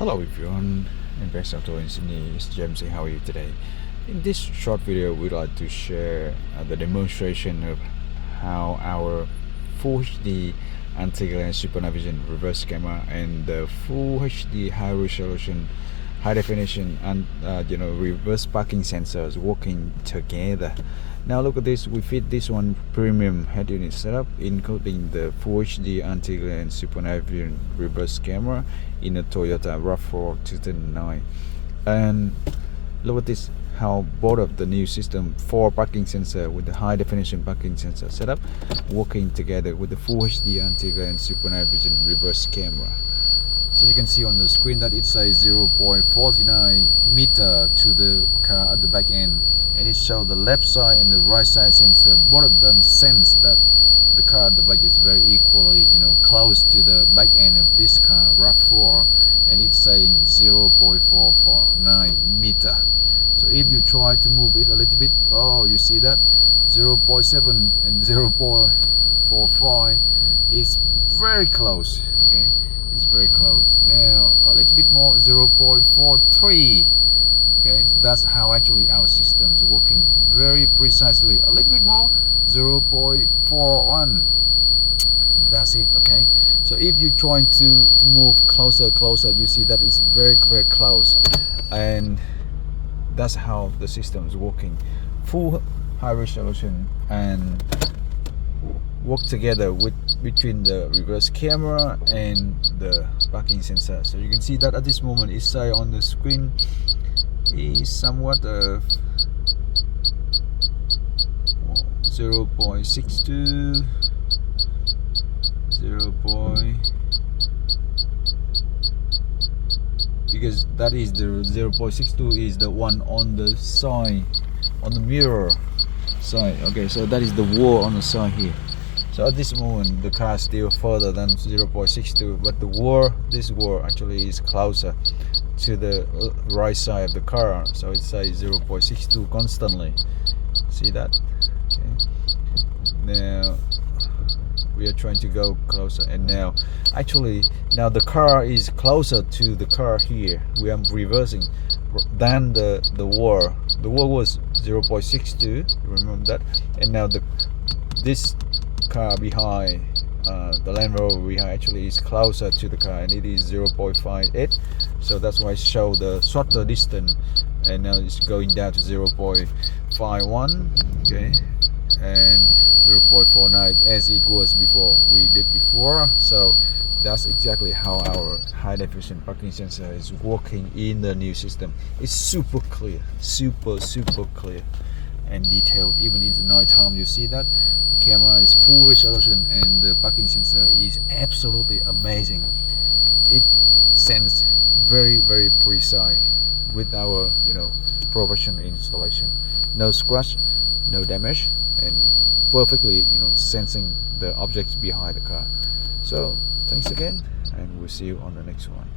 Hello everyone, MPX AUTOS in Sydney. It's James. How are you today? In this short video, we'd like to share the demonstration of how our Full HD anti-glare super night vision reverse camera and the Full HD high resolution, high definition and reverse parking sensors working together. Now look at this. We fit this one premium head unit setup, including the Full HD anti-glare and super night vision reverse camera in a Toyota RAV4 2009. And look at this, how both of the new system 4 parking sensor with the high definition parking sensor setup working together with the Full HD anti-glare and super night vision reverse camera. So you can see on the screen that it's a 0.49 meter to the car at the back end, and it shows the left side and the right side sensor. Both of them sense that the car at the back is very equally close to the back end of this car RAV4, and it's saying 0.449 meter. So if you try to move it a little bit, oh, you see that 0.7 and 0.45 is very close. Okay, it's very close. Now a little bit more, 0.43. Okay, so that's how actually our system's working very precisely. A little bit more, 0.41. That's it. Okay, so if you're trying to move closer, you see that it's very close, and that's how the system is working. Full high resolution and work together between the reverse camera and the parking sensor. So you can see that at this moment it's on the screen is somewhat 0.62, 0. Because that is the 0.62 is the one on the side, on the mirror side. Okay, so that is the wall on the side here. So at this moment the car is still further than 0.62, but the wall, this wall actually is closer to the right side of the car, so it says 0.62 constantly. See that? Okay. Now we are trying to go closer, and now the car is closer to the car here. We are reversing than the wall. The wall was 0.62, you remember that? And now this car behind, the Land Rover behind, actually is closer to the car, and it is 0.58. So that's why I show the shorter distance, and now it's going down to 0.51. Okay, and 0.49 as it was before, we did before. So that's exactly how our high definition parking sensor is working in the new system. It's super clear, super clear and detailed. Even in the night time, you see that the camera is full resolution and the parking sensor is absolutely amazing. It sends very precise with our professional installation. No scratch, no damage, and perfectly sensing the objects behind the car. So thanks again, and we'll see you on the next one.